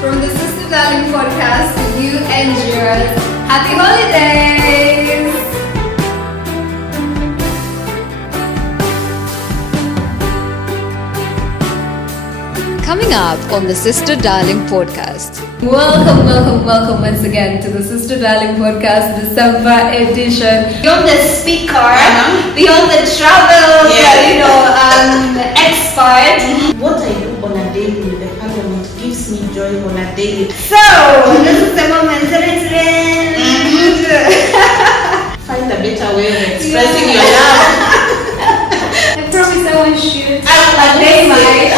from the Sister Darling podcast to you and yours. Happy holidays! Coming up on the Sister Darling podcast. Welcome once again to the Sister Darling podcast December edition. Beyond the speaker, beyond the travel, expert. What I do on a daily with the parliament gives me joy on a daily. So, this is the moment. Find a better way of expressing your love. I promise I won't shoot. I They might.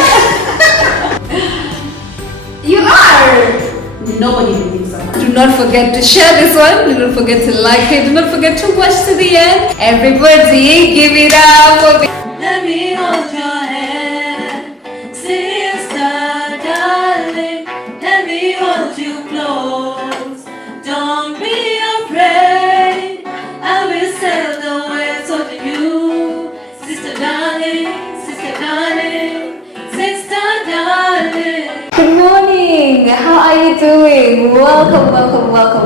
You are! Nobody believes that. Do not forget to share this one. Do not forget to like it. Do not forget to watch to the end. Everybody, give it up for me. Let me hold your hand, sister darling. Let me hold you close. Don't be afraid. I will sail the waves of you, sister darling, sister darling, sister darling. Good morning. How are you doing? Welcome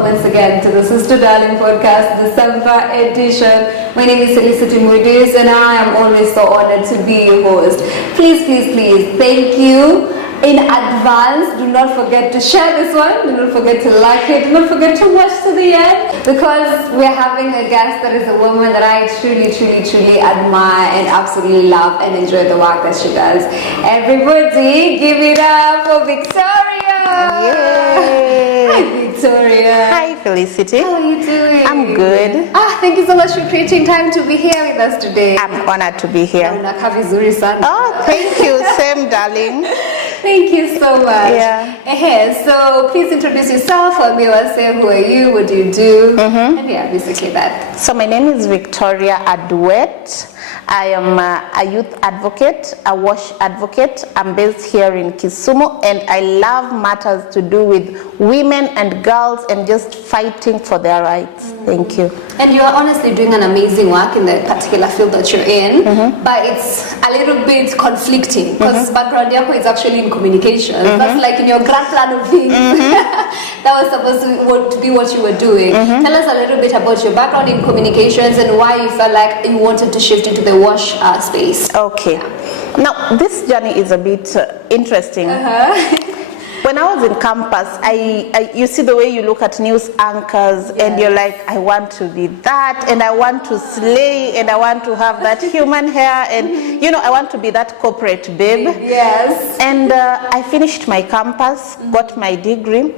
once again to the Sister Darling podcast December edition. My name is Felicity Moody's and I am always so honored to be your host. Please, thank you in advance. Do not forget to share this one. Do not forget to like it. Do not forget to watch to the end because we're having a guest that is a woman that I truly admire and absolutely love and enjoy the work that she does. Everybody, give it up for Victoria. Yay. Hi, Victoria. Hi, Felicity. How are you doing? I'm good. Thank you so much for creating time to be here with us today. I'm honored to be here. Unakaa vizuri sana. Oh, thank you. Same, darling. Thank you so much. Yeah. So please introduce yourself. Tell me who are you, what do you do? And yeah, basically that. So my name is Victoria Adwet. I am a youth advocate, a WASH advocate. I'm based here in Kisumu and I love matters to do with women and girls and just fighting for their rights. Thank you. And you are honestly doing an amazing work in the particular field that you're in, but it's a little bit conflicting because background yako is actually in communication. That's like in your grand plan of things. That was supposed to be what you were doing. Tell us a little bit about your background in communications and why you felt like you wanted to shift into the WASH space. Okay. Now, this journey is a bit interesting. When I was in campus, you see the way you look at news anchors and you're like, I want to be that and I want to slay and I want to have that human hair and, I want to be that corporate babe. Yes. And I finished my campus, got my degree.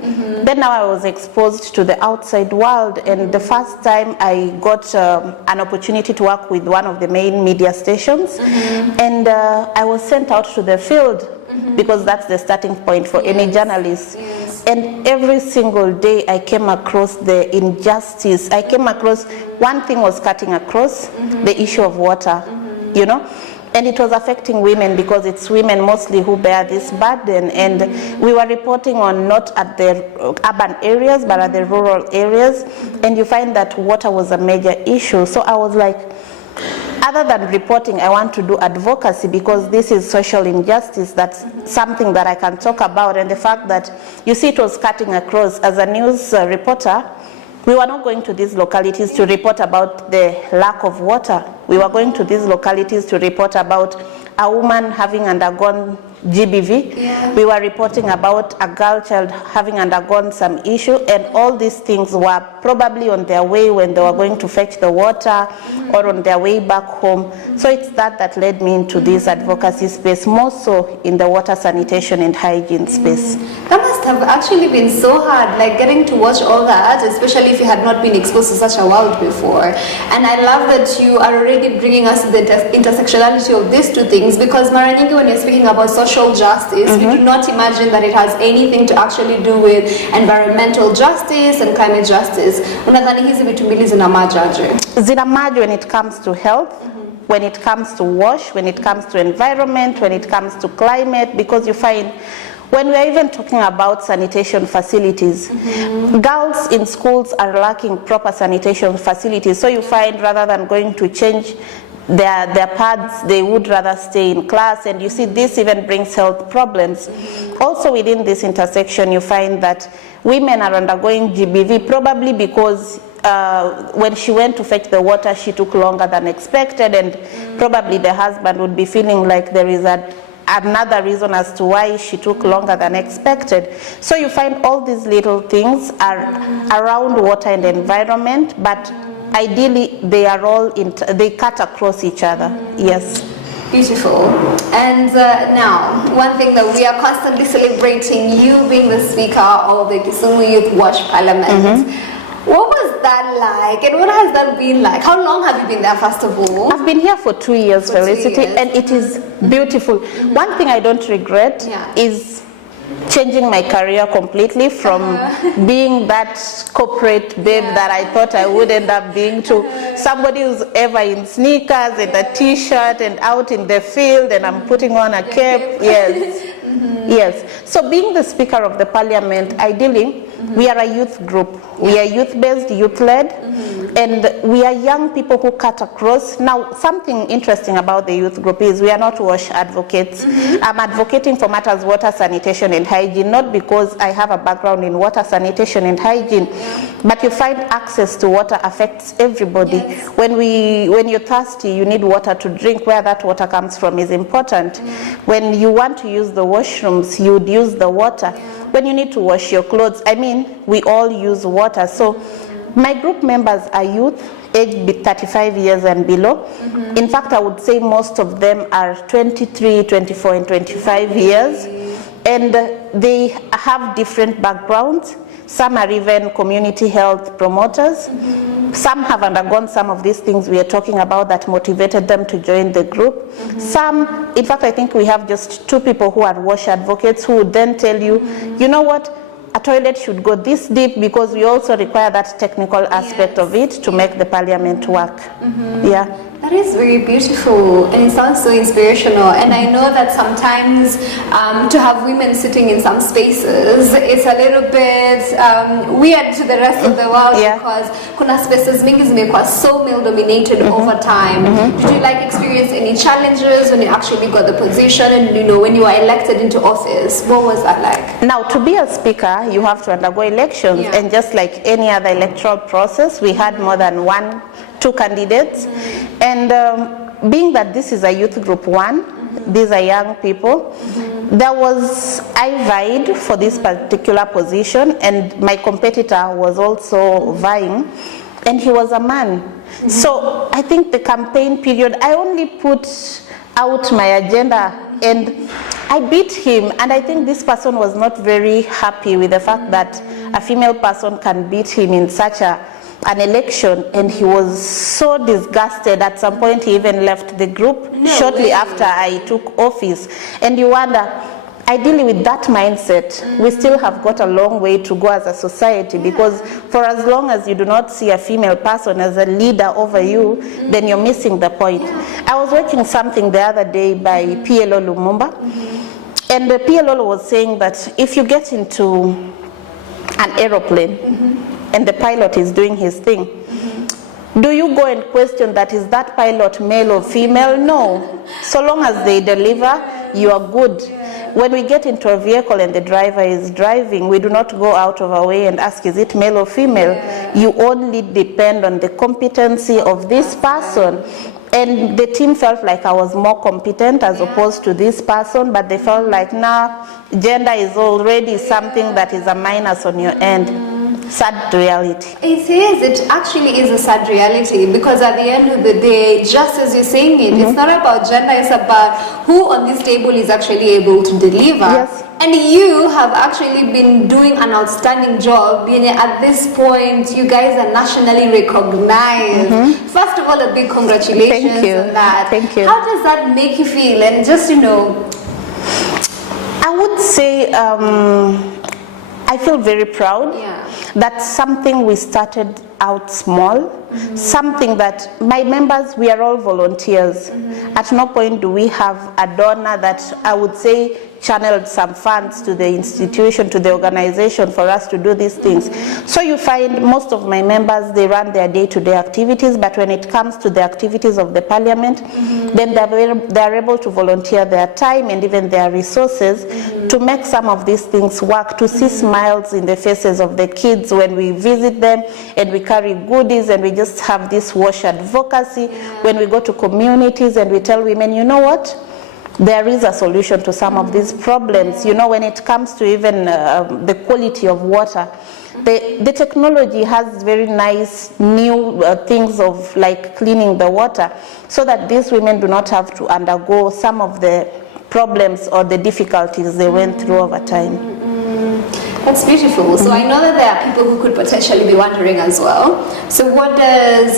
Then now I was exposed to the outside world and the first time I got an opportunity to work with one of the main media stations and I was sent out to the field. Because that's the starting point for any journalist. And every single day I came across the injustice. I came across, one thing was cutting across, the issue of water, and it was affecting women because it's women mostly who bear this burden. And we were reporting on not at the urban areas, but at the rural areas. And you find that water was a major issue. So I was like, other than reporting, I want to do advocacy because this is social injustice. That's something that I can talk about. And the fact that, you see, it was cutting across. As a news reporter, we were not going to these localities to report about the lack of water. We were going to these localities to report about a woman having undergone GBV. We were reporting about a girl child having undergone some issue, and all these things were probably on their way when they were going to fetch the water or on their way back home. So it's that led me into this advocacy space, more so in the water sanitation and hygiene space. That must have actually been so hard, like getting to watch all that, especially if you had not been exposed to such a world before. And I love that you are already bringing us to the intersectionality of these two things, because mara nyingi when you're speaking about social justice, we do not imagine that it has anything to actually do with environmental justice and climate justice. Unadhani hizi vitu mbili zinamajaje? Zinamaja when it comes to health, when it comes to WASH, when it comes to environment, when it comes to climate, because you find when we are even talking about sanitation facilities, girls in schools are lacking proper sanitation facilities. So you find rather than going to change their pads, they would rather stay in class, and you see this even brings health problems. Also within this intersection, you find that women are undergoing GBV probably because when she went to fetch the water, she took longer than expected, and probably the husband would be feeling like there is another reason as to why she took longer than expected. So you find all these little things are around water and environment, but ideally they are all they cut across each other. Yes. Beautiful. And now, one thing that we are constantly celebrating, you being the speaker of the Kisumu Youth Watch Parliament. What was that like, and what has that been like? How long have you been there, first of all? I've been here for 2 years, Felicity, and it is beautiful. One thing I don't regret is changing my career completely from being that corporate babe that I thought I would end up being to somebody who's ever in sneakers and a t-shirt and out in the field, and I'm putting on a cape. Yes. Yes. So being the Speaker of the Parliament, ideally, we are a youth group. We are youth-based, youth-led, and we are young people who cut across. Now, something interesting about the youth group is we are not WASH advocates. I'm advocating for matters water, sanitation, and hygiene, not because I have a background in water, sanitation, and hygiene, but you find access to water affects everybody. When you're thirsty, you need water to drink. Where that water comes from is important. When you want to use the washrooms, you would use the water. When you need to wash your clothes, I mean, we all use water. So my group members are youth, aged 35 years and below. In fact, I would say most of them are 23, 24, and 25 years. And they have different backgrounds. Some are even community health promoters. Some have undergone some of these things we are talking about that motivated them to join the group. Some, in fact, I think we have just 2 people who are WASH advocates who would then tell you, you know what, a toilet should go this deep because we also require that technical aspect of it to make the parliament work. Yeah. That is very beautiful, and it sounds so inspirational. And I know that sometimes to have women sitting in some spaces, it's a little bit weird to the rest of the world because kuna spaces mingi zimekuwa so male dominated over time. Did you experience any challenges when you actually got the position, and when you were elected into office? What was that like? Now, to be a speaker, you have to undergo elections, and just like any other electoral process, we had more than 2 candidates, and being that this is a youth group 1, these are young people, I vied for this particular position, and my competitor was also vying, and he was a man. So I think the campaign period, I only put out my agenda and I beat him, and I think this person was not very happy with the fact that a female person can beat him in such an election, and he was so disgusted. At some point he even left the group shortly after I took office. And you wonder, ideally with that mindset, we still have got a long way to go as a society, because for as long as you do not see a female person as a leader over you, then you're missing the point. I was watching something the other day by PLO Lumumba, and the PLO was saying that if you get into an aeroplane and the pilot is doing his thing, do you go and question that, is that pilot male or female? No. So long as they deliver, you are good. When we get into a vehicle and the driver is driving, we do not go out of our way and ask, is it male or female? You only depend on the competency of this person. And the team felt like I was more competent as opposed to this person, but they felt like, nah, gender is already something that is a minus on your end. Sad reality. It is. It actually is a sad reality, because at the end of the day, just as you're saying it, it's not about gender, it's about who on this table is actually able to deliver. Yes. And you have actually been doing an outstanding job. At this point, you guys are nationally recognized. First of all, a big congratulations on that. Thank you. How does that make you feel? And just, I would say I feel very proud. That's something we started out small, something that my members, we are all volunteers. At no point do we have a donor that I would say channeled some funds to the institution, to the organization for us to do these things. So you find most of my members, they run their day-to-day activities, but when it comes to the activities of the parliament, then they're able to volunteer their time and even their resources to make some of these things work, to see smiles in the faces of the kids when we visit them and we carry goodies and we just have this wash advocacy. When we go to communities and we tell women, you know what? There is a solution to some of these problems. You know, when it comes to even the quality of water, the technology has very nice new things of like cleaning the water, so that these women do not have to undergo some of the problems or the difficulties they went through over time. That's beautiful. So I know that there are people who could potentially be wondering as well. So what does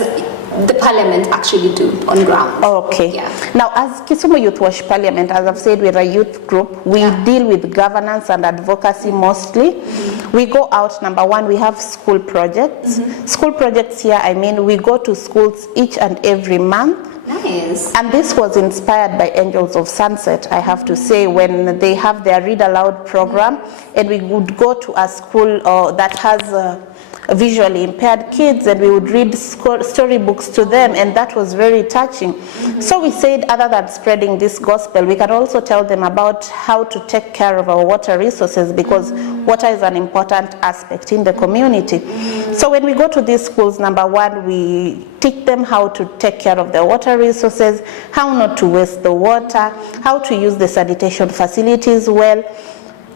the parliament actually do on ground? Okay. Yeah. Now, as Kisumu Youth Wash Parliament, as I've said, we're a youth group. We deal with governance and advocacy mostly. We go out, number one, we have school projects. School projects here, I mean, we go to schools each and every month. Nice. And this was inspired by Angels of Sunset, I have to say, when they have their Read Aloud program, and we would go to a school that has visually impaired kids, and we would read storybooks to them, and that was very touching. So we said, other than spreading this gospel, we can also tell them about how to take care of our water resources, because water is an important aspect in the community. So when we go to these schools, number one, we teach them how to take care of their water resources, how not to waste the water, how to use the sanitation facilities well.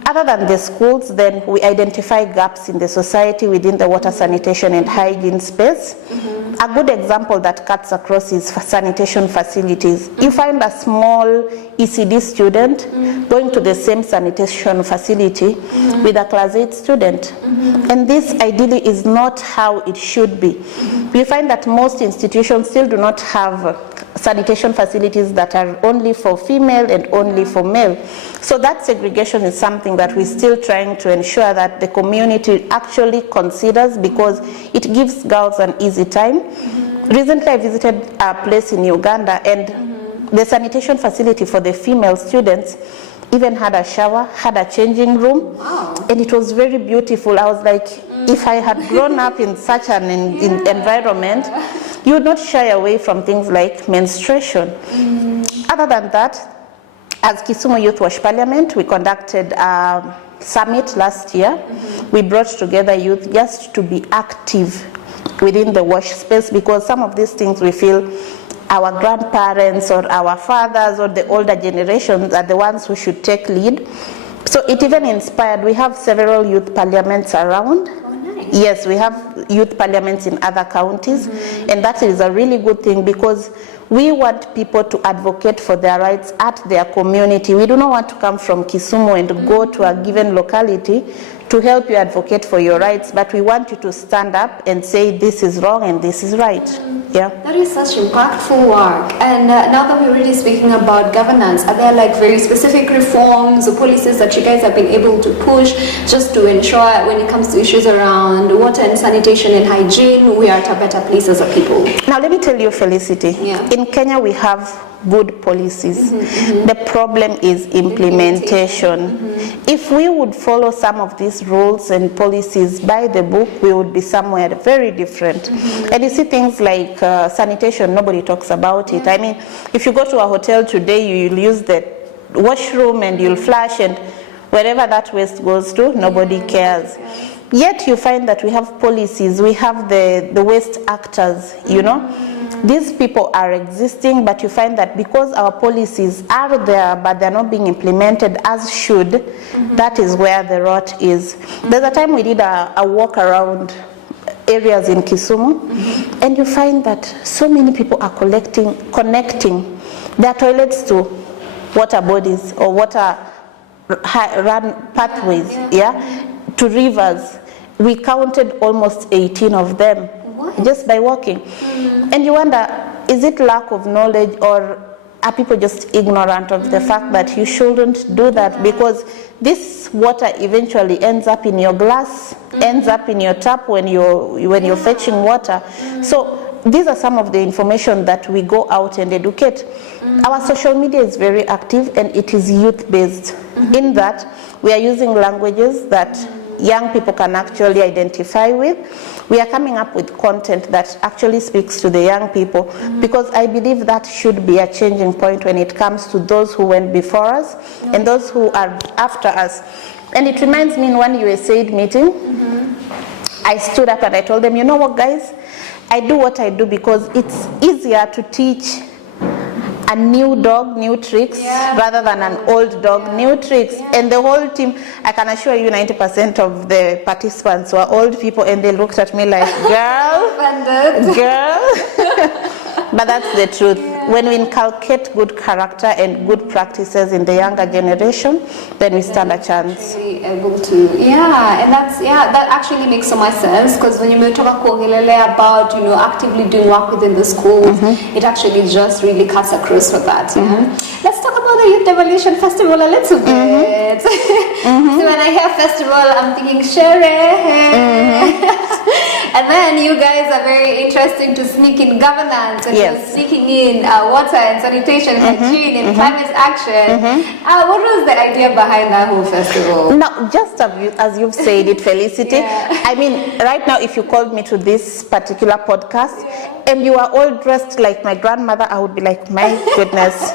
Other than the schools, then we identify gaps in the society within the water sanitation and hygiene space. A good example that cuts across is sanitation facilities. You find a small ECD student going to the same sanitation facility with a class 8 student. And this ideally is not how it should be. We find that most institutions still do not have sanitation facilities that are only for female and only for male. So that segregation is something that we're still trying to ensure that the community actually considers, because it gives girls an easy time. Recently I visited a place in Uganda, and the sanitation facility for the female students even had a shower, had a changing room, and it was very beautiful. I was like, if I had grown up in such an environment, you would not shy away from things like menstruation. Other than that, as Kisumu Youth Wash Parliament, we conducted a summit last year. We brought together youth just to be active within the wash space, because some of these things we feel our grandparents or our fathers or the older generations are the ones who should take lead. So it even inspired, we have several youth parliaments around. Yes, we have youth parliaments in other counties, and that is a really good thing, because we want people to advocate for their rights at their community. We do not want to come from Kisumu and go to a given locality to help you advocate for your rights, but we want you to stand up and say this is wrong and this is right. Yeah. That is such impactful work. And now that we're really speaking about governance, are there like very specific reforms or policies that you guys have been able to push just to ensure when it comes to issues around water and sanitation and hygiene, we are at a better place as a people? Now let me tell you, Felicity, in Kenya we have good policies. The problem is implementation. If we would follow some of these rules and policies by the book, we would be somewhere very different. And you see things like sanitation, nobody talks about it. I mean, if you go to a hotel today, you'll use the washroom and you'll flush, and wherever that waste goes to, nobody cares. Yet you find that we have policies, we have the waste actors, you know. These people are existing, but you find that because our policies are there, but they're not being implemented as should, that is where the rot is. There's a time we did a walk around areas in Kisumu, and you find that so many people are connecting their toilets to water bodies or water run pathways, to rivers. We counted almost 18 of them. Just by walking. And you wonder, is it lack of knowledge, or are people just ignorant of the fact that you shouldn't do that? Because this water eventually ends up in your glass, ends up in your tap when you're fetching water. So these are some of the information that we go out and educate. Our social media is very active and it is youth-based. In that, we are using languages that young people can actually identify with. We are coming up with content that actually speaks to the young people, because I believe that should be a changing point when it comes to those who went before us and those who are after us. And it reminds me in one USAID meeting, I stood up and I told them, you know what, guys, I do what I do because it's easier to teach a new dog new tricks rather than an old dog new tricks. And the whole team, I can assure you 90% of the participants were old people, and they looked at me like, girl. But that's the truth. When we inculcate good character and good practices in the younger generation, then we stand a chance. Able to, and that actually makes so much sense, because when you talk about actively doing work within the schools, it actually just really cuts across for that. Let's talk about the Youth Devolution Festival a little bit. So when I hear festival, I'm thinking shere. And then you guys are very interesting to sneak in governance, and you're sneaking in water and sanitation, hygiene and climate action. What was the idea behind that whole festival? No, just as you've said it, Felicity. I mean, right now, if you called me to this particular podcast and you are all dressed like my grandmother, I would be like, my goodness.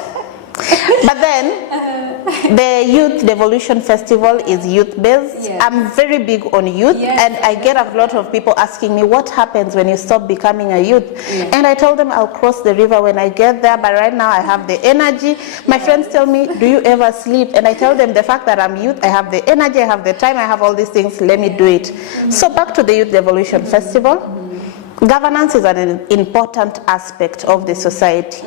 But then the Youth Devolution Festival is youth-based. I'm very big on youth, and I get a lot of people asking me, what happens when you stop becoming a youth? And I told them I'll cross the river when I get there, but right now I have the energy. My friends tell me, do you ever sleep? And I tell them the fact that I'm youth, I have the energy, I have the time, I have all these things, let me do it. So back to the Youth Devolution Festival. Governance is an important aspect of the society.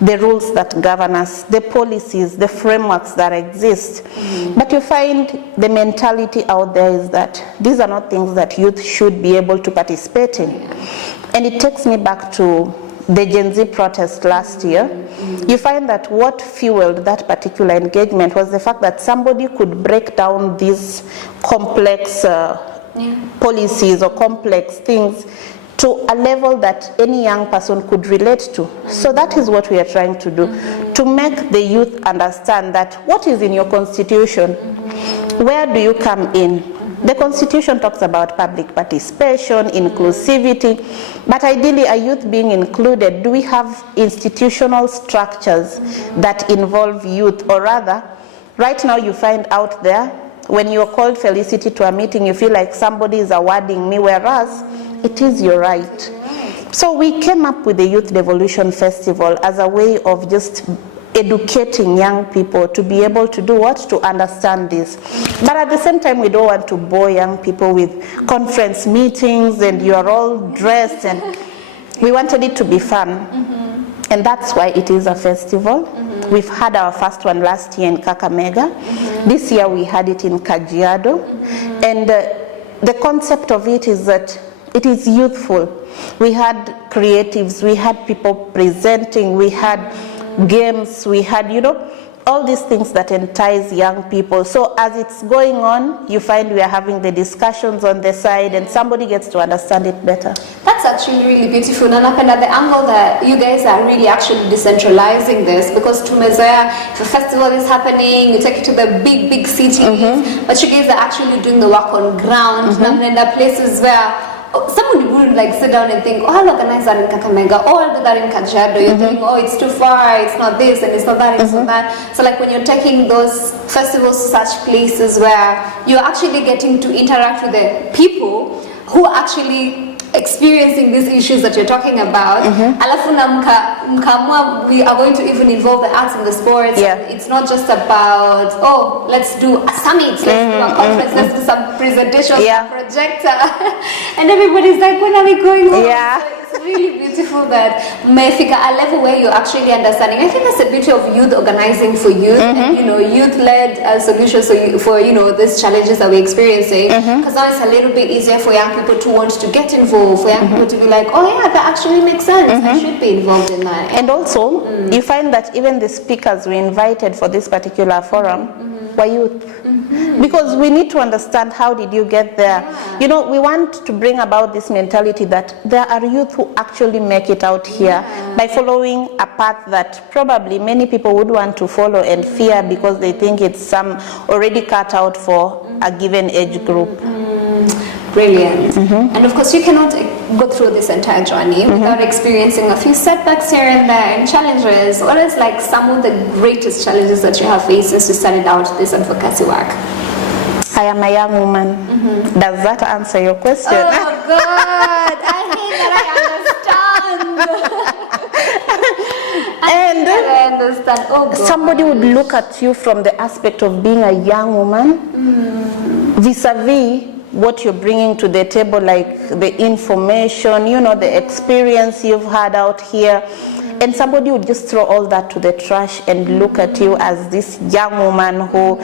The rules that govern us, the policies, the frameworks that exist. But you find the mentality out there is that these are not things that youth should be able to participate in. And it takes me back to the Gen Z protest last year. You find that what fueled that particular engagement was the fact that somebody could break down these complex policies or complex things to a level that any young person could relate to. So that is what we are trying to do, to make the youth understand that what is in your constitution, where do you come in? The constitution talks about public participation, inclusivity, but ideally a youth being included, do we have institutional structures that involve youth? Or rather, right now you find out there, when you're called, Felicity, to a meeting, you feel like somebody is awarding me, whereas it is your right. So we came up with the Youth Devolution Festival as a way of just educating young people to be able to do what? To understand this. But at the same time, we don't want to bore young people with conference meetings and you're all dressed, and we wanted it to be fun. And that's why it is a festival. We've had our first one last year in Kakamega. This year we had it in Kajiado. And the concept of it is that it is youthful. We had creatives, we had people presenting, we had games, we had, all these things that entice young people. So as it's going on, you find we are having the discussions on the side and somebody gets to understand it better. That's actually really beautiful. And at the angle that you guys are really actually decentralizing this, because Tumezoea, if a festival is happening, you take it to the big cities, but you guys are actually doing the work on ground. And there are places where somebody wouldn't sit down and think, I'll organize that in Kakamega, or I'll do that in Kajiado. You're thinking, it's too far, it's not this, and it's not that, it's not that. So when you're taking those festivals to such places where you're actually getting to interact with the people who are actually experiencing these issues that you're talking about, alafu na mkamua, we are going to even involve the arts and the sports. It's not just about, let's do a summit, let's do a conference, let's do some presentations, a projector. And everybody's like, when are we going home? So it's really beautiful that Mefika, a level where you're actually understanding. I think that's the beauty of youth organizing for youth, and youth-led solutions for these challenges that we're experiencing. Because now it's a little bit easier for young people to want to get involved, for young people to be like, that actually makes sense. I should be involved in that. And also, you find that even the speakers we invited for this particular forum, were youth. Because we need to understand, how did you get there? You know, we want to bring about this mentality that there are youth who actually make it out here by following a path that probably many people would want to follow and fear because they think it's some already cut out for a given age group. Brilliant. And of course, you cannot go through this entire journey without experiencing a few setbacks here and there and challenges. What is like some of the greatest challenges that you have faced since you started out this advocacy work? I am a young woman. Does that answer your question? Oh God, I hate that I understand. Oh God. Somebody would look at you from the aspect of being a young woman vis-a-vis what you're bringing to the table, like the information, you know, the experience you've had out here. And somebody would just throw all that to the trash and look at you as this young woman who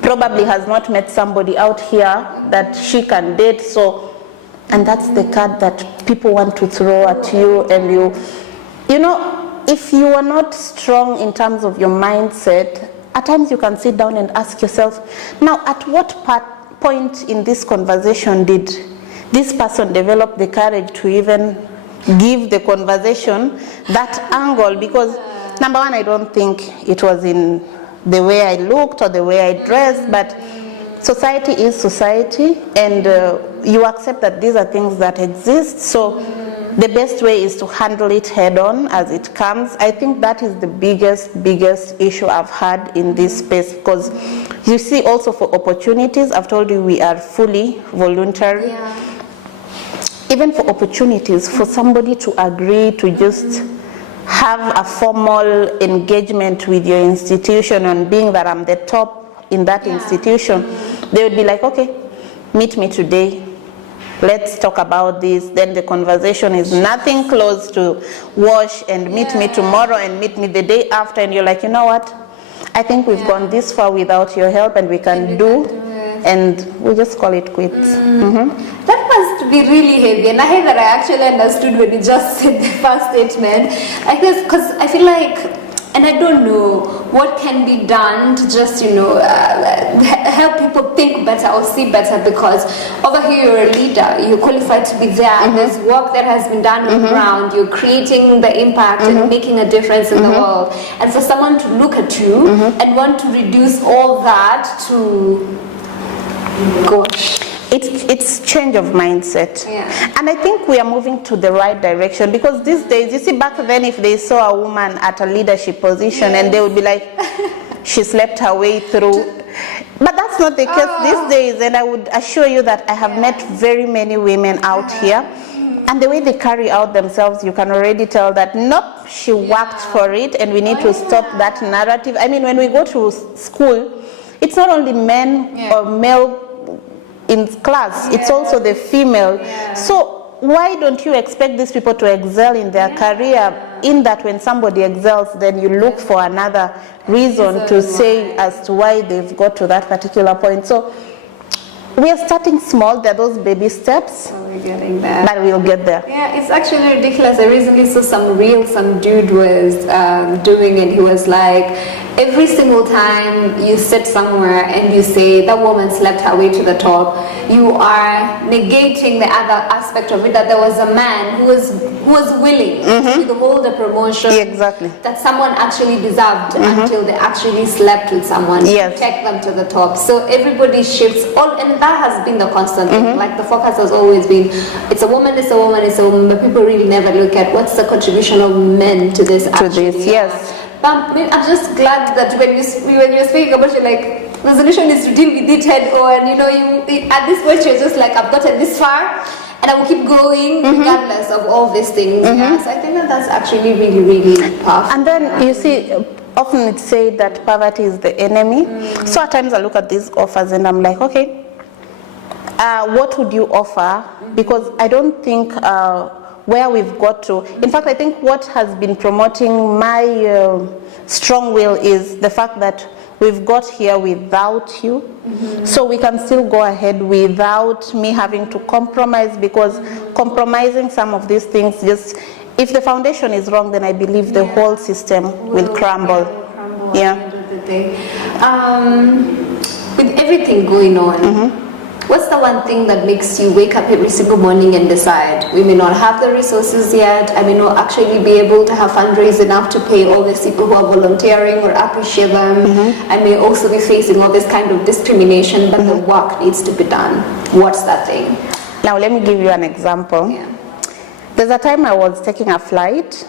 probably has not met somebody out here that she can date. So, and that's the card that people want to throw at you. And you know, if you are not strong in terms of your mindset, at times you can sit down and ask yourself, now at what point in this conversation did this person develop the courage to even give the conversation that angle? Because number one, I don't think it was in the way I looked or the way I dressed, but society is society, and you accept that these are things that exist. So the best way is to handle it head on as it comes. I think that is the biggest issue I've had in this space, because you see, also for opportunities, I've told you we are fully voluntary. Even for opportunities, for somebody to agree to just have a formal engagement with your institution and being that I'm the top in that institution, they would be like, okay, meet me today, let's talk about this. Then the conversation is nothing close to wash and meet me tomorrow and meet me the day after, and you're like, you know what, I think we've gone this far without your help, and we can do it. And we just call it quits. That must be really heavy, and I hate that I actually understood when you just said the first statement. I guess because I feel like, and I don't know what can be done to just, you know, help people think better or see better, because over here you're a leader, you're qualified to be there, and there's work that has been done on the ground, you're creating the impact and making a difference in the world. And for someone to look at you and want to reduce all that to, gosh. It's change of mindset. And I think we are moving to the right direction, because these days, you see, back then if they saw a woman at a leadership position and they would be like, she slept her way through. But that's not the case these days, and I would assure you that I have met very many women out here, and the way they carry out themselves, you can already tell that, nope, she worked for it, and we need to stop that narrative. I mean, when we go to school, it's not only men or male in class, it's also the female. So why don't you expect these people to excel in their career, in that when somebody excels, then you look for another reason to say as to why they've got to that particular point. So we are starting small. There are those baby steps, We're getting there. but we'll get there. Yeah, it's actually ridiculous. I recently saw some dude was doing it. He was like, every single time you sit somewhere and you say that woman slept her way to the top, you are negating the other aspect of it, that there was a man who was willing to withhold the promotion that someone actually deserved until they actually slept with someone to take them to the top. So everybody shifts and that has been the constant thing. Like the focus has always been, it's a woman, it's a woman, it's a woman, but people really never look at what's the contribution of men to this actually. But I'm just glad that when you're speaking about it, like, the solution is to deal with it head on. You know, at this point you're just like, I've gotten this far, and I will keep going regardless of all these things. So I think that's actually really, really powerful. And then you see, often it's said that poverty is the enemy. So at times I look at these offers and I'm like, okay, what would you offer? Because I don't think where we've got to. In fact, I think what has been promoting my strong will is the fact that we've got here without you. So we can still go ahead without me having to compromise, because compromising some of these things, just if the foundation is wrong, then I believe the whole system will crumble. everything. With everything going on, what's the one thing that makes you wake up every single morning and decide, we may not have the resources yet, I may not actually be able to have fundraise enough to pay all these people who are volunteering or appreciate them. I may also be facing all this kind of discrimination, but the work needs to be done. What's that thing? Now let me give you an example. Yeah. There's a time I was taking a flight,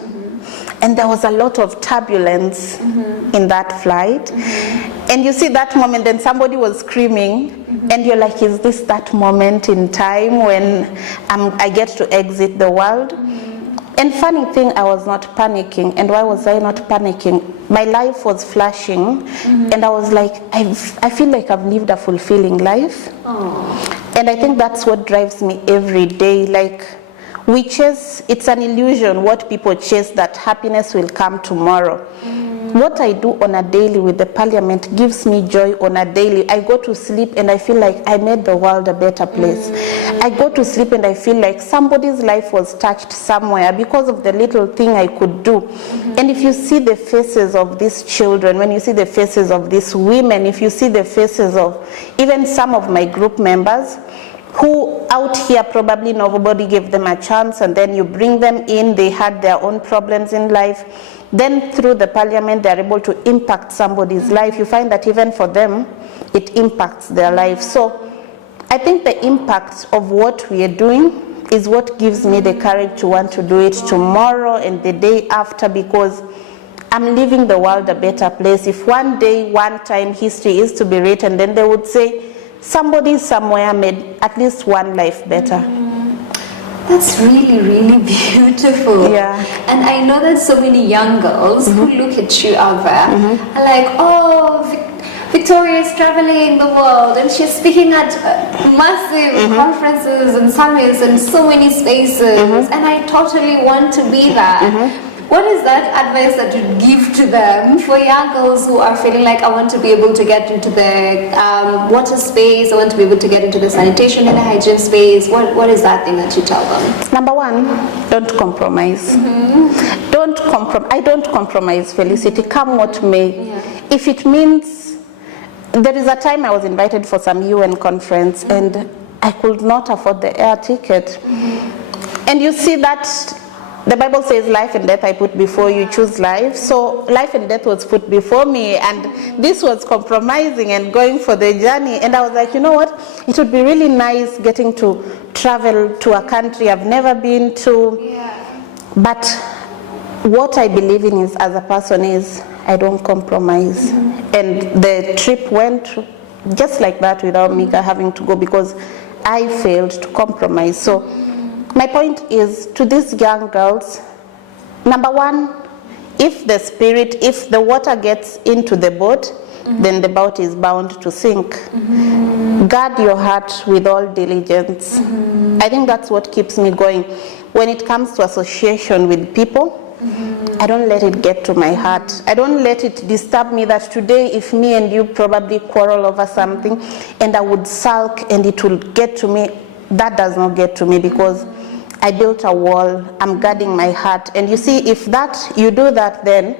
and there was a lot of turbulence in that flight. And you see that moment, then somebody was screaming, and you're like, is this that moment in time when I get to exit the world? And funny thing, I was not panicking. And why was I not panicking? My life was flashing, and I was like, I feel like I've lived a fulfilling life. And I think that's what drives me every day. Like, we chase, it's an illusion what people chase, that happiness will come tomorrow. What I do on a daily with the parliament gives me joy on a daily. I go to sleep and I feel like I made the world a better place. I go to sleep and I feel like somebody's life was touched somewhere because of the little thing I could do. And if you see the faces of these children, when you see the faces of these women, if you see the faces of even some of my group members, who out here probably nobody gave them a chance, and then you bring them in, they had their own problems in life. Then through the parliament, they're able to impact somebody's life. You find that even for them, it impacts their life. So I think the impact of what we are doing is what gives me the courage to want to do it tomorrow and the day after, because I'm leaving the world a better place. If one day, one time history is to be written, then they would say, somebody somewhere made at least one life better. That's really, really beautiful. Yeah. And I know that so many young girls who look at you out there are like, oh, Victoria is traveling the world and she's speaking at massive conferences and summits and so many spaces, and I totally want to be there. What is that advice that you give to them for young girls who are feeling like, I want to be able to get into the water space, I want to be able to get into the sanitation and the hygiene space? What is that thing that you tell them? Number one, don't compromise. I don't compromise, Felicity, come what may. Yeah. If it means, there is a time I was invited for some UN conference and I could not afford the air ticket. And you see that the Bible says life and death I put before you, choose life. So life and death was put before me, and this was compromising and going for the journey. And I was like, you know what, it would be really nice getting to travel to a country I've never been to. But what I believe in is, as a person, is I don't compromise. And the trip went just like that without me having to go, because I failed to compromise. So my point is to these young girls, number one, if the water gets into the boat, then the boat is bound to sink. Guard your heart with all diligence. I think that's what keeps me going. When it comes to association with people, I don't let it get to my heart. I don't let it disturb me that today if me and you probably quarrel over something and I would sulk and it will get to me, that does not get to me, because I built a wall, I'm guarding my heart. And you see, if you do that, then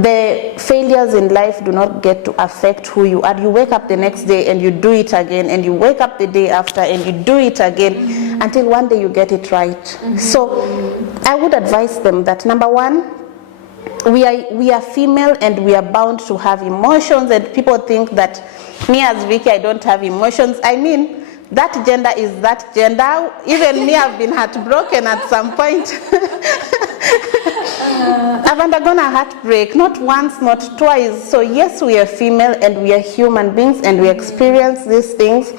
the failures in life do not get to affect who you are. You wake up the next day and you do it again, and you wake up the day after and you do it again, until one day you get it right. So I would advise them that, number one, we are female and we are bound to have emotions, and people think that me as Vicky, I don't have emotions. I mean, that gender is that gender. Even me, I've been heartbroken at some point. I've undergone a heartbreak, not once, not twice. So yes, we are female and we are human beings and we experience these things.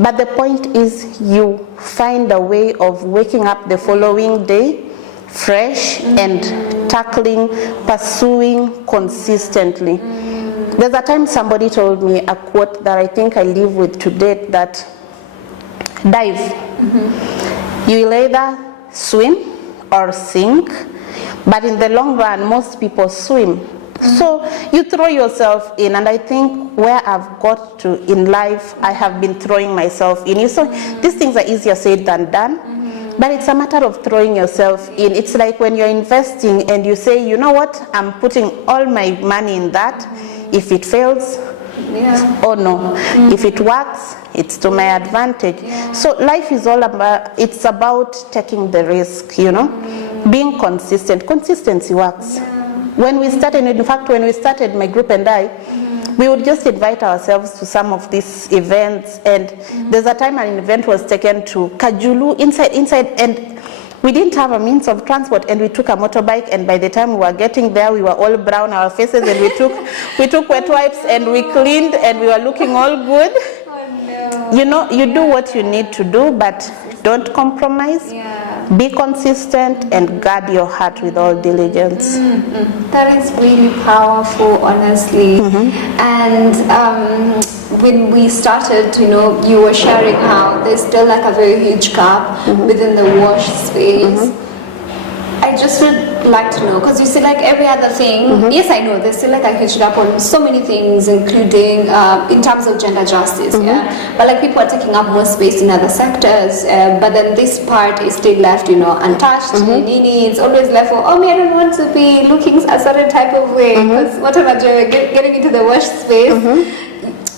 But the point is, you find a way of waking up the following day fresh and tackling, pursuing consistently. There's a time somebody told me a quote that I think I live with today, that dive. You will either swim or sink, but in the long run, most people swim. So you throw yourself in, and I think where I've got to in life, I have been throwing myself in. So these things are easier said than done, but it's a matter of throwing yourself in. It's like when you're investing and you say, you know what, I'm putting all my money in that, If it fails, Yeah. oh no. If it works, it's to my advantage. So life is all about, it's about taking the risk, you know, being consistent. Consistency works. When we started, in fact, when we started, my group and I, we would just invite ourselves to some of these events, and there's a time an event was taken to Kajulu, inside, and we didn't have a means of transport, and we took a motorbike, and by the time we were getting there, we were all brown, our faces, and we took wet wipes, and we cleaned, and we were looking all good. Oh no. You know, you do what you need to do, but don't compromise. Yeah. Be consistent and guard your heart with all diligence. That is really powerful, honestly. And when we started, you know, you were sharing how there's still like a very huge gap within the wash space. I just would like to know, because you see, like every other thing, yes, I know there's still like a huge gap on so many things, including in terms of gender justice, yeah. But like people are taking up more space in other sectors, but then this part is still left, you know, untouched. It's always left for, oh, me, I don't want to be looking a certain type of way, because what am I doing? Getting into the wash space.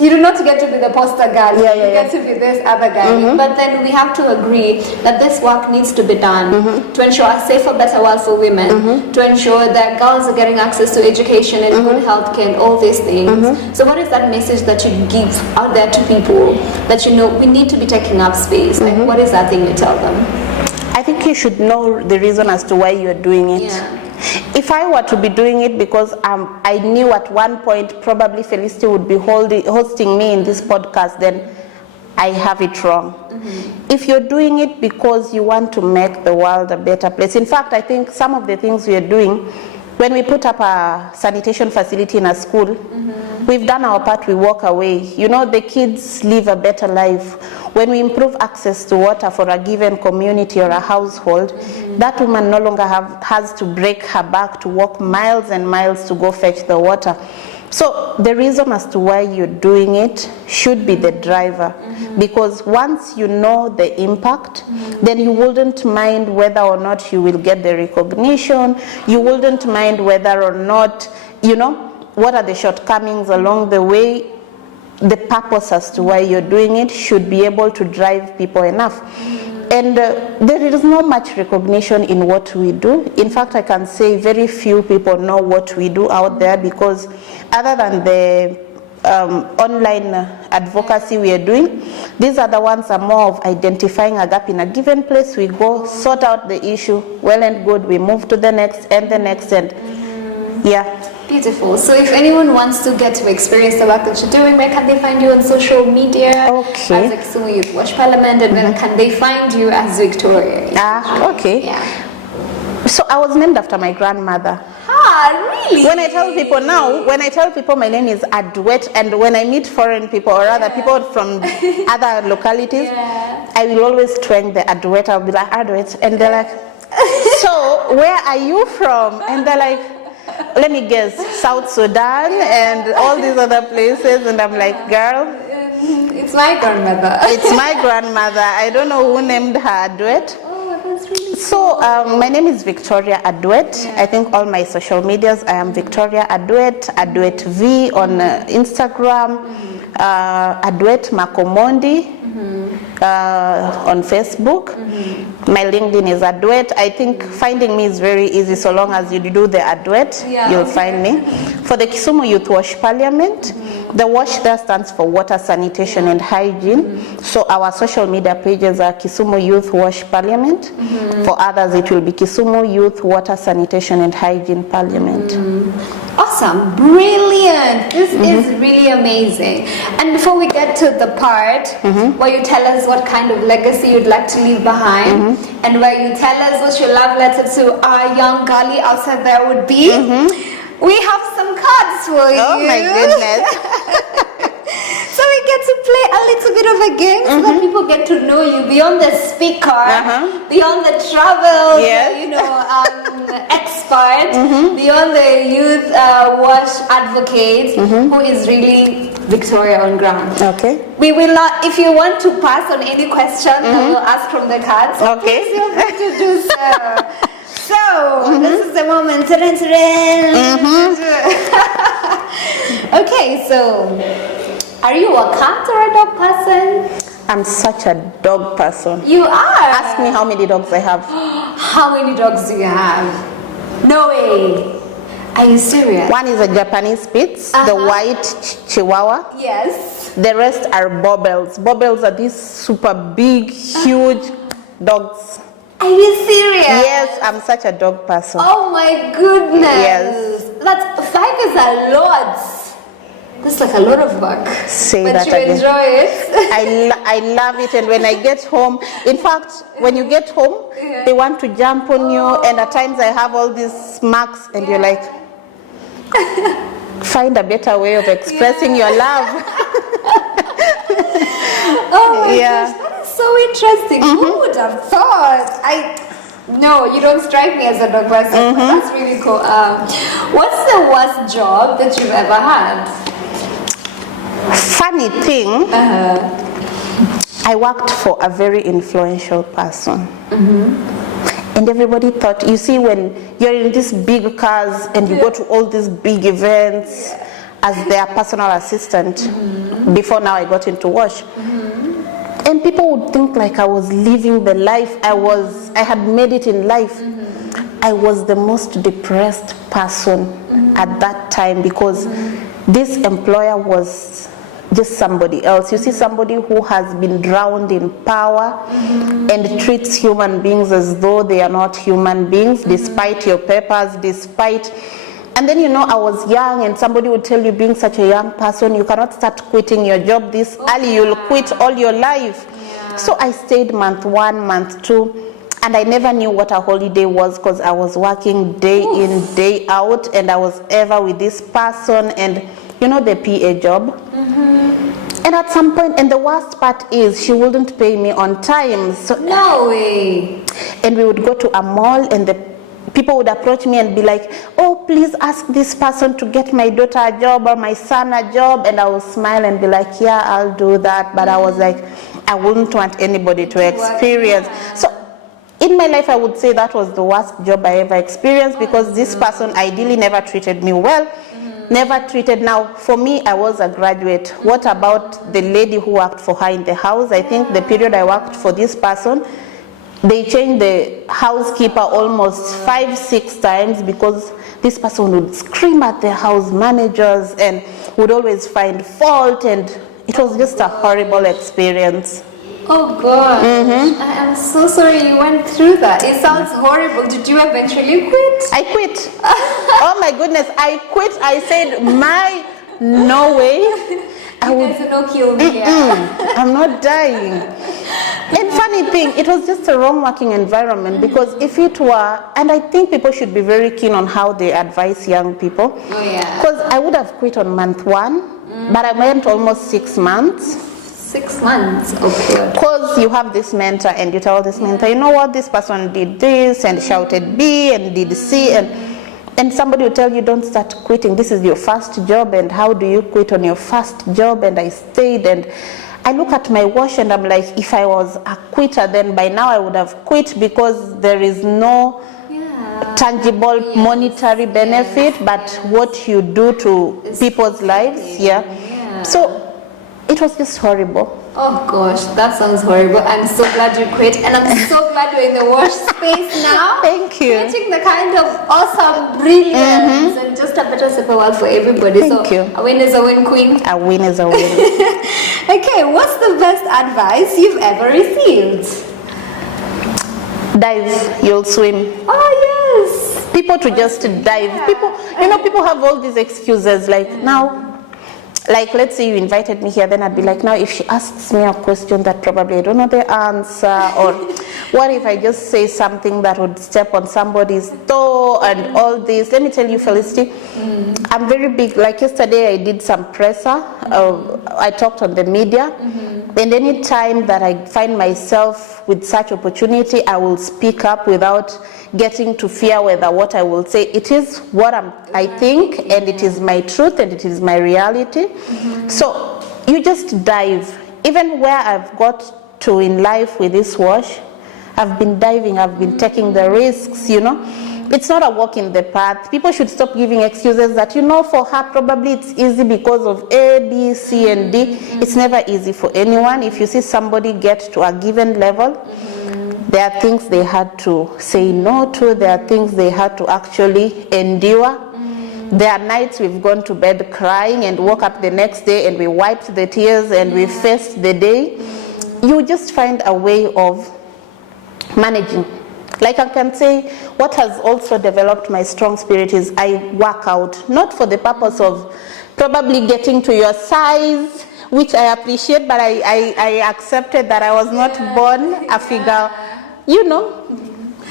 You do not get to be the poster girl, you get to be this other guy. But then we have to agree that this work needs to be done to ensure a safer, better world for women, to ensure that girls are getting access to education and good health care and all these things. So what is that message that you give out there to people that, you know, we need to be taking up space? Like, what is that thing you tell them? I think you should know the reason as to why you're doing it. Yeah. If I were to be doing it because I knew at one point probably Felicity would be hosting me in this podcast, then I have it wrong. If you're doing it because you want to make the world a better place, in fact, I think some of the things we are doing, when we put up a sanitation facility in a school, we've done our part, we walk away. You know, the kids live a better life. When we improve access to water for a given community or a household, that woman no longer has to break her back to walk miles and miles to go fetch the water. So the reason as to why you're doing it should be the driver, because once you know the impact, then you wouldn't mind whether or not you will get the recognition, you wouldn't mind whether or not, you know, what are the shortcomings along the way. The purpose as to why you're doing it should be able to drive people enough. And there is not much recognition in what we do. In fact, I can say very few people know what we do out there, because other than the online advocacy we are doing, these are the ones are more of identifying a gap in a given place. We go sort out the issue, well and good, we move to the next and the next, and yeah. Beautiful. So if anyone wants to get to experience the work that you're doing, where can they find you on social media? Okay. As Kisumu Youth Wash Parliament, and where can they find you as Victoria? Okay. Yeah. So I was named after my grandmother. Ah, really? When I tell people my name is Adwet, and when I meet foreign people or other people from other localities, I will always twang the Adwet. I'll be like, Adwet, and they're like, so where are you from? And they're like, let me guess, South Sudan and all these other places. And I'm like, girl, it's my grandmother. It's my grandmother. I don't know who named her Adwet. Oh, that's really cool. So my name is Victoria Adwet. I think all my social medias, I am Victoria Adwet, Adwet V on Instagram, Adwet Makomondi on Facebook. My LinkedIn is Adwet. I think finding me is very easy, so long as you do the Adwet, you'll find me. For the Kisumu Youth Wash Parliament, the WASH there stands for Water, Sanitation and Hygiene. So our social media pages are Kisumu Youth Wash Parliament. For others, it will be Kisumu Youth Water, Sanitation and Hygiene Parliament. Awesome, brilliant. This is really amazing. And before we get to the part where you tell us what kind of legacy you'd like to leave behind, and where you tell us what your love letter to our young girlie outside there would be, we have some cards for you. Oh my goodness. So we get to play a little bit of a game so that people get to know you beyond the speaker, beyond the travel, expert, beyond the youth wash advocate, who is really Victoria on ground. Okay. We will not, if you want to pass on any questions, I will ask from the cards. Okay. Please feel free to do so. So, this is the moment. Okay, so are you a cat or a dog person? I'm such a dog person. You are? Ask me how many dogs I have. How many dogs do you have? No way. Are you serious? One is a Japanese Spitz, the white Chihuahua. Yes. The rest are Bobbles. Bobbles are these super big, huge dogs. Are you serious? Yes, I'm such a dog person. Oh my goodness. Yes. That's 5 is a lot. That's like a lot of work. Say but that you again. Enjoy it. I love it, and when I get home, in fact, when you get home, they want to jump on you, and at times I have all these marks, and you're like, find a better way of expressing your love. Oh my Yeah. gosh, that is so interesting. Who would have thought? No, you don't strike me as a dog person. But that's really cool. What's the worst job that you've ever had? Funny thing, I worked for a very influential person. And everybody thought, you see, when you're in these big cars and you go to all these big events as their personal assistant, before now I got into Wash. And people would think like I was living the life I had made it in life. I was the most depressed person at that time because this employer was just somebody else. You see, somebody who has been drowned in power and treats human beings as though they are not human beings, despite your papers, despite. And then, I was young, and somebody would tell you, being such a young person, you cannot start quitting your job this early, you'll quit all your life. So I stayed month 1, month 2, and I never knew what a holiday was because I was working day in, day out, and I was ever with this person, and the PA job. And at some point, and the worst part is she wouldn't pay me on time. So, no way. And we would go to a mall, and the people would approach me and be like, oh, please ask this person to get my daughter a job or my son a job. And I would smile and be like, yeah, I'll do that. But I was like, I wouldn't want anybody to experience. So in my life, I would say that was the worst job I ever experienced because this person ideally never treated me well. Never treated. Now, for me, I was a graduate. What about the lady who worked for her in the house? I think the period I worked for this person, they changed the housekeeper almost 5-6 times because this person would scream at the house managers and would always find fault, and it was just a horrible experience. Oh God, I am so sorry you went through that. It sounds horrible. Did you eventually quit? I quit. Oh my goodness, I quit. I said, no way. I would no kill me here. I'm not dying. And funny thing, it was just a wrong working environment because if it were, and I think people should be very keen on how they advise young people. Oh yeah. Because I would have quit on month 1, but I went almost 6 months. 6 months, okay. Because you have this mentor and you tell this mentor, you know what, this person did this and shouted B and did C, and somebody will tell you, don't start quitting. This is your first job, and how do you quit on your first job? And I stayed, and I look at my wash and I'm like, if I was a quitter, then by now I would have quit because there is no tangible monetary benefit, but what you do to people's lives, So it was just horrible. Oh gosh, that sounds horrible. I'm so glad you quit, and I'm so glad you're in the wash space now. Thank you. Creating the kind of awesome brilliance and just a better super world for everybody. Thank you. A win is a win, queen. A win is a win. Okay, what's the best advice you've ever received? Dive, you'll swim. Oh yes. People to just dive. People have all these excuses like now. Like, let's say you invited me here, then I'd be like, now if she asks me a question that probably I don't know the answer, or what if I just say something that would step on somebody's toe and all this. Let me tell you, Felicity, I'm very big. Like yesterday, I did some presser. I talked on the media. And any time that I find myself with such opportunity, I will speak up without getting to fear whether what I will say, it is what I think, and it is my truth, and it is my reality. So you just dive. Even where I've got to in life with this wash, I've been diving, I've been taking the risks, you know. It's not a walk in the path. People should stop giving excuses that, you know, for her probably it's easy because of A, B, C, and D. It's never easy for anyone. If you see somebody get to a given level, there are things they had to say no to. There are things they had to actually endure. There are nights we've gone to bed crying and woke up the next day and we wiped the tears and we faced the day. You just find a way of managing. Like I can say, what has also developed my strong spirit is I work out, not for the purpose of probably getting to your size, which I appreciate, but I accepted that I was not born a figure, you know.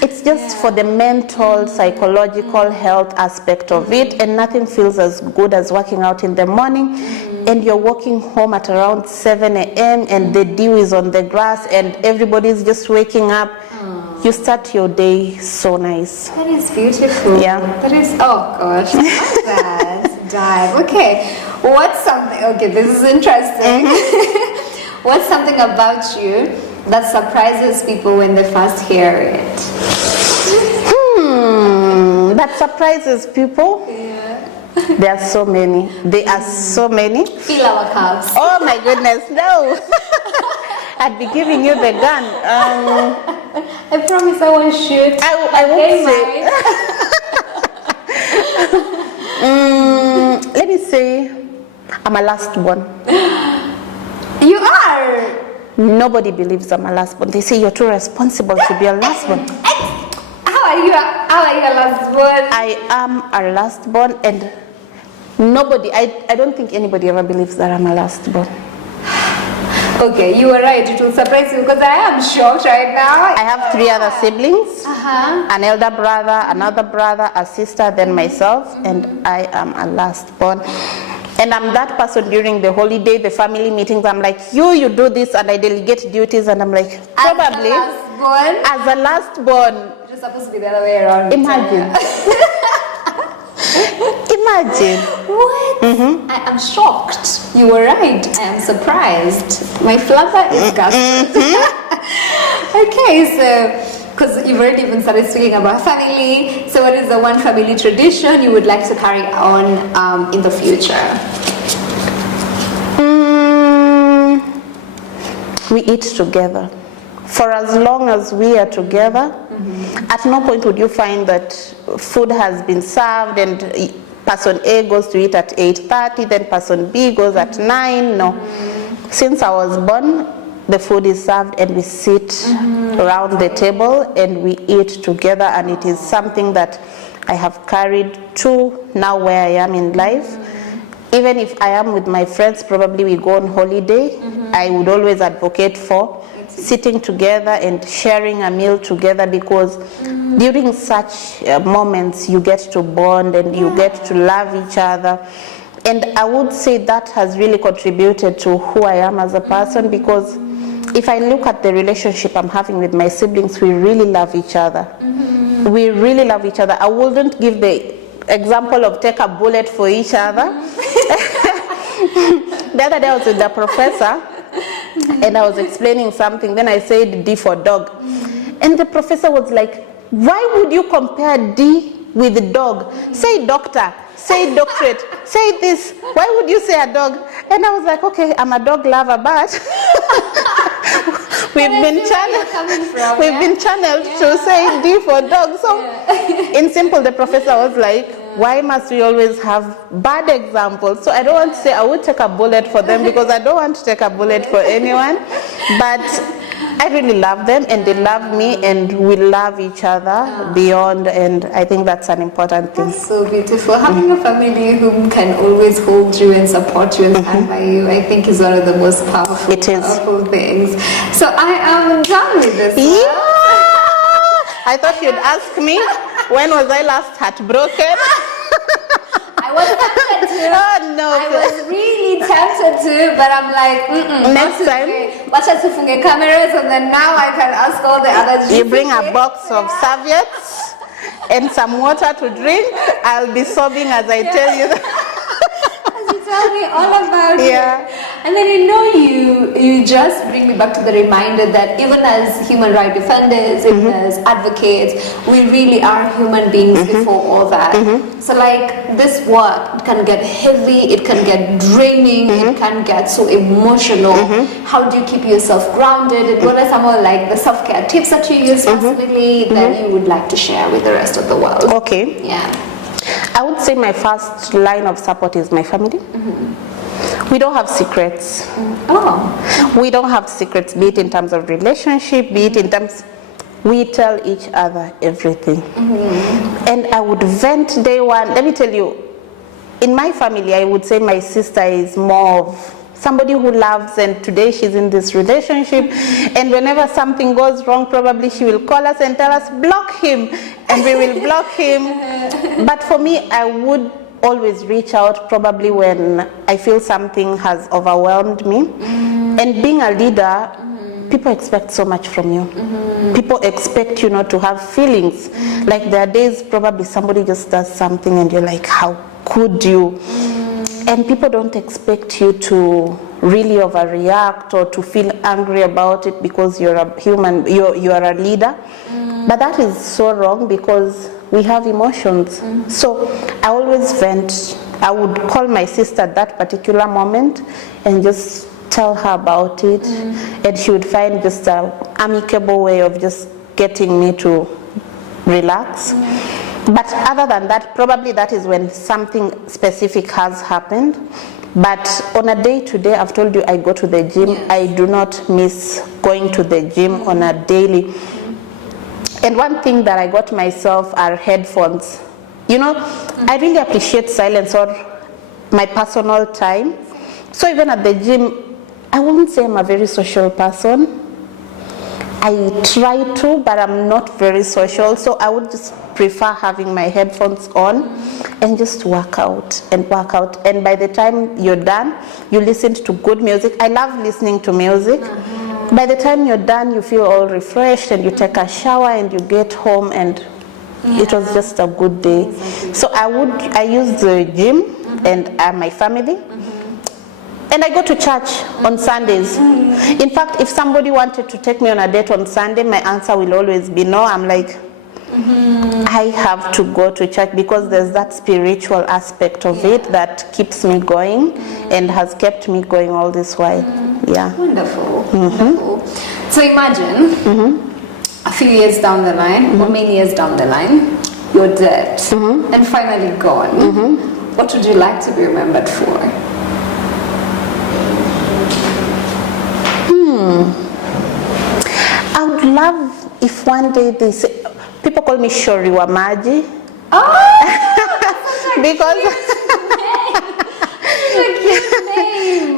It's just for the mental, psychological health aspect of it, and nothing feels as good as working out in the morning, and you're walking home at around 7 a.m. and the dew is on the grass and everybody's just waking up. You start your day so nice. That is beautiful. Yeah. That is, oh gosh, I love that. Dive. Okay. What's something, okay, this is interesting. What's something about you that surprises people when they first hear it? That surprises people? Yeah. There are so many. There are so many. Feel our calves. Oh my goodness, no. I'd be giving you the gun. I promise I won't shoot. I won't say. Let me say, I'm a last born. You are. Nobody believes I'm a last born. They say you're too responsible to be a last born. How are you a last born? I am a last born, and nobody, I don't think anybody ever believes that I'm a last born. Okay, you were right. It will surprise you because I am shocked right now. I have 3 other siblings, an elder brother, another brother, a sister, then myself, and I am a last born. And I'm that person during the holiday, the family meetings. I'm like, you do this, and I delegate duties, and I'm like, probably as a last born. It's supposed to be the other way around. Imagine. Imagine. What? I am shocked. You were right. I am surprised. My flavor is gusted. Okay, so because you've already even started speaking about family. So what is the one family tradition you would like to carry on in the future? We eat together. For as long as we are together, at no point would you find that food has been served and person A goes to eat at 8:30, then person B goes at 9. No. Since I was born, the food is served and we sit around the table and we eat together, and it is something that I have carried to now where I am in life. Even if I am with my friends, probably we go on holiday, I would always advocate for sitting together and sharing a meal together, because during such moments you get to bond and you get to love each other. And I would say that has really contributed to who I am as a person, because if I look at the relationship I'm having with my siblings, we really love each other. We really love each other. I wouldn't give the example of take a bullet for each other. The other day I was with the professor and I was explaining something, then I said D for dog, and the professor was like, why would you compare D with dog? Say doctor, say doctorate, say this, why would you say a dog? And I was like, okay, I'm a dog lover, but we've been channeled to say D for dog. So in simple, the professor was like, why must we always have bad examples? So I don't want to say I would take a bullet for them, because I don't want to take a bullet for anyone, but I really love them and they love me, and we love each other beyond, and I think that's an important thing. That's so beautiful. Having a family who can always hold you and support you and stand by you, I think is one of the most powerful things. So I am done with this. Yeah. I thought you'd ask me, when was I last heartbroken? I was tempted to. Oh no. I was really tempted to, but I'm like, next time. Watch us to cameras, and then now I can ask all the others. You bring a box of serviettes and some water to drink. I'll be sobbing as I tell you that. As you tell me all about it. And then you just bring me back to the reminder that even as human rights defenders, even as advocates, we really are human beings before all that. So like this work, it can get heavy, it can get draining, it can get so emotional. How do you keep yourself grounded? And what are some of like the self-care tips that you use personally that you would like to share with the rest of the world? Okay. Yeah. I would say my first line of support is my family. We don't have secrets. Oh. We don't have secrets, be it in terms of relationship, be it in terms, we tell each other everything. And I would vent day one. Let me tell you, in my family, I would say my sister is more of somebody who loves, and today she's in this relationship, and whenever something goes wrong, probably she will call us and tell us, block him, and we will block him. But for me, I would always reach out probably when I feel something has overwhelmed me. And being a leader, people expect so much from you. People expect you not to have feelings. Like there are days probably somebody just does something and you're like, how could you? And people don't expect you to really overreact or to feel angry about it because you're a human, you're a leader. But that is so wrong because we have emotions. So I always vent. I would call my sister at that particular moment and just tell her about it. And she would find just an amicable way of just getting me to relax. But other than that, probably that is when something specific has happened. But on a day-to-day, I've told you I go to the gym. Yes. I do not miss going to the gym on a daily. And one thing that I got myself are headphones. You know, I really appreciate silence or my personal time. So even at the gym, I wouldn't say I'm a very social person. I try to, but I'm not very social, so I would just prefer having my headphones on and just work out. And by the time you're done, you listen to good music. I love listening to music. By the time you're done, you feel all refreshed and you take a shower and you get home and it was just a good day. So I use the gym and my family. And I go to church on Sundays. In fact, if somebody wanted to take me on a date on Sunday, my answer will always be no. I'm like, I have to go to church because there's that spiritual aspect of it that keeps me going and has kept me going all this while. Yeah. Wonderful. Wonderful. So imagine a few years down the line, or many years down the line, you're dead and finally gone. What would you like to be remembered for? I would love if one day they say, people call me Shori Wamaji.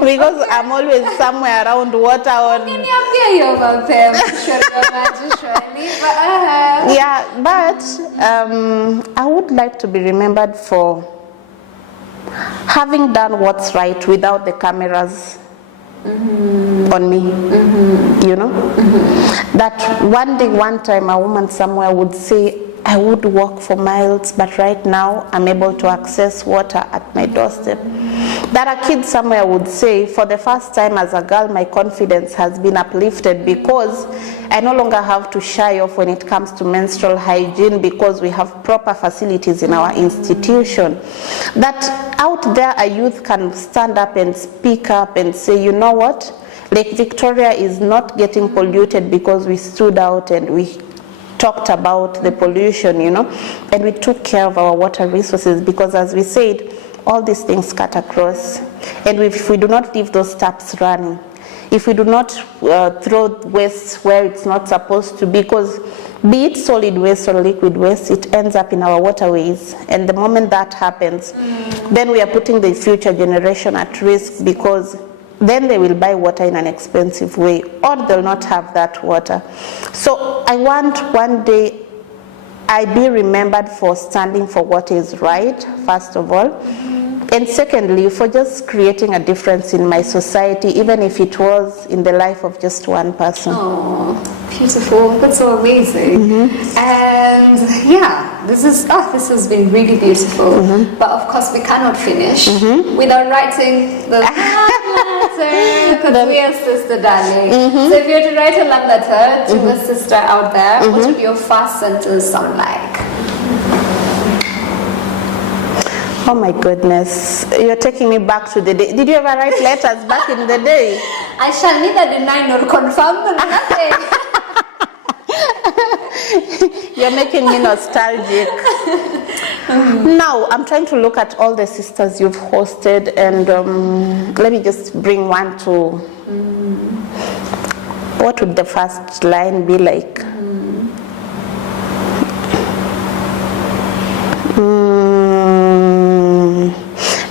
Because I'm always somewhere around water or yeah, but I would like to be remembered for having done what's right without the cameras on me, you know, that one day, one time, a woman somewhere would say, I would walk for miles, but right now I'm able to access water at my doorstep. That a kid somewhere would say, for the first time as a girl, my confidence has been uplifted because I no longer have to shy off when it comes to menstrual hygiene because we have proper facilities in our institution. That out there a youth can stand up and speak up and say, you know what, Lake Victoria is not getting polluted because we stood out and we talked about the pollution, you know, and we took care of our water resources because, as we said, all these things cut across. And if we do not leave those taps running, if we do not throw waste where it's not supposed to be, because be it solid waste or liquid waste, it ends up in our waterways. And the moment that happens, then we are putting the future generation at risk because then they will buy water in an expensive way or they'll not have that water. So I want one day I be remembered for standing for what is right, first of all. And secondly, for just creating a difference in my society, even if it was in the life of just one person. Oh, beautiful. That's so amazing. And yeah, this has been really beautiful. But of course, we cannot finish without writing the letter, because we are sister, darling. So if you were to write a love letter to a sister out there, what would your first sentence sound like? Oh my goodness, you're taking me back to the day. Did you ever write letters back in the day? I shall neither deny nor confirm nothing. You're making me nostalgic. Now, I'm trying to look at all the sisters you've hosted, and let me just bring one to. What would the first line be like?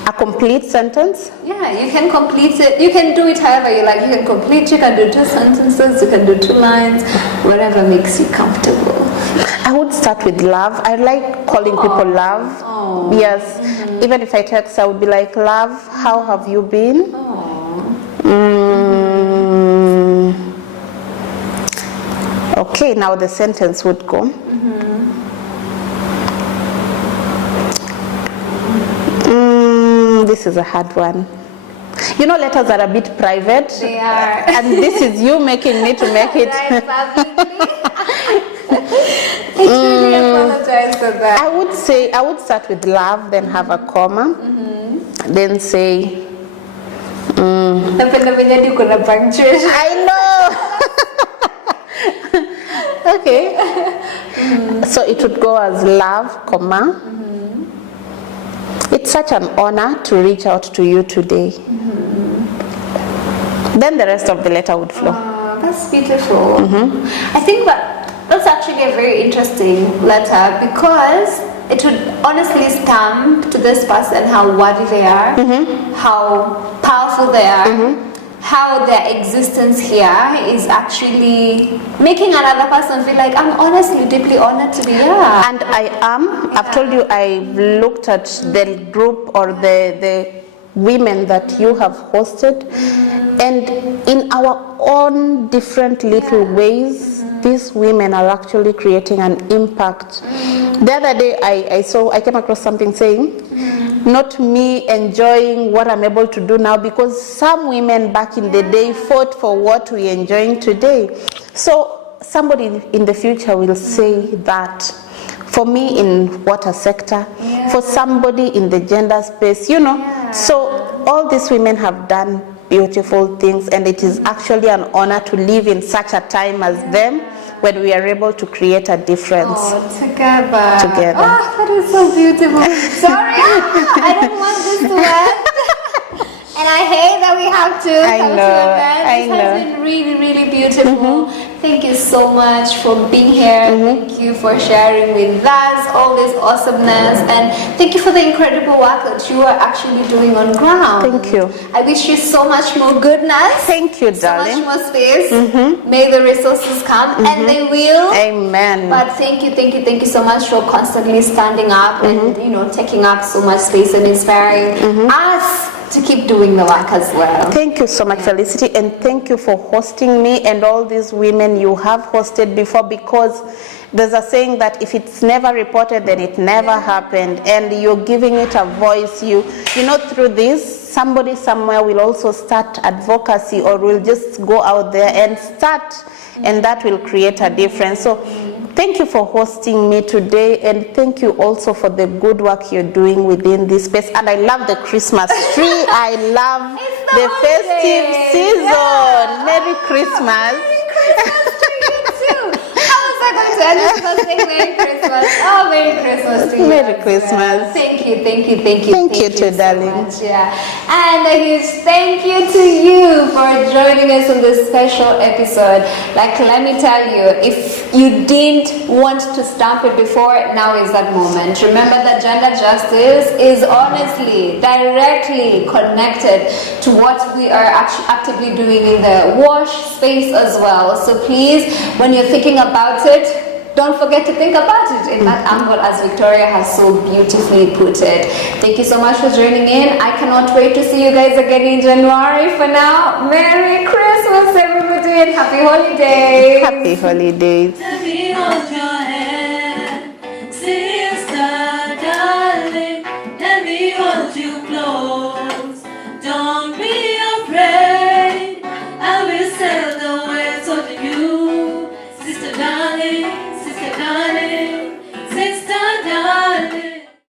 A complete sentence? Yeah, you can complete it. You can do it however you like. You can complete, you can do 2 sentences, you can do 2 lines, whatever makes you comfortable. I would start with love. I like calling people love. Oh. Yes. Even if I text, I would be like, love, how have you been? Okay, now the sentence would go. This is a hard one. You know, letters are a bit private. They are. And this is you making me to make it. Right, publicly. I truly apologize for that. I would start with love, then have a comma, then say, Napenda venye hadi kuna punctuation. I know. Okay. So it would go as love, comma. It's such an honor to reach out to you today. Then the rest of the letter would flow. Oh, that's beautiful. I think that's actually a very interesting letter, because it would honestly stamp to this person how worthy they are, how powerful they are, how their existence here is actually making another person feel like, I'm honestly deeply honored to be here. And I am. I've told you, I've looked at the group or the women that you have hosted, and in our own different little ways, these women are actually creating an impact. The other day I came across something saying, not me enjoying what I'm able to do now, because some women back in the day fought for what we're enjoying today. So somebody in the future will say that. For me in water sector, for somebody in the gender space, you know. So all these women have done beautiful things, and it is actually an honor to live in such a time as them, when we are able to create a difference. Oh, together. Together. Oh, that is so beautiful. Sorry, I don't want this to end. And I hate that we have to come to an end. This has been really, really beautiful. Thank you so much for being here. Thank you for sharing with us all this awesomeness, and thank you for the incredible work that you are actually doing on ground. Thank you. I wish you so much more goodness. Thank you, darling. So much more space. May the resources come, and they will. Amen. But thank you so much for constantly standing up and taking up so much space and inspiring us to keep doing the work as well. Thank you so much, Felicity, and thank you for hosting me and all these women you have hosted before, because there's a saying that if it's never reported, then it never happened, and you're giving it a voice. You know, through this, somebody somewhere will also start advocacy, or will just go out there and start, and that will create a difference. So thank you for hosting me today, and thank you also for the good work you're doing within this space. And I love the Christmas tree. I love the festive season. Merry Christmas. Merry Christmas to you too. How was I going to end this by saying Merry Christmas? Oh, Merry Christmas to you. Merry as Christmas. well. Thank you. Thank you too, darling. So much, and a huge thank you to you for joining us on this special episode. Like, let me tell you, if you didn't want to stamp it before, now is that moment. Remember that gender justice is honestly directly connected to what we are actually actively doing in the wash space as well. So please, when you're thinking about it, don't forget to think about it in that angle, as Victoria has so beautifully put it. Thank you so much for joining in. I cannot wait to see you guys again in January. For now, Merry Christmas, everybody, and Happy Holidays. Happy holidays. Let me hold your hand.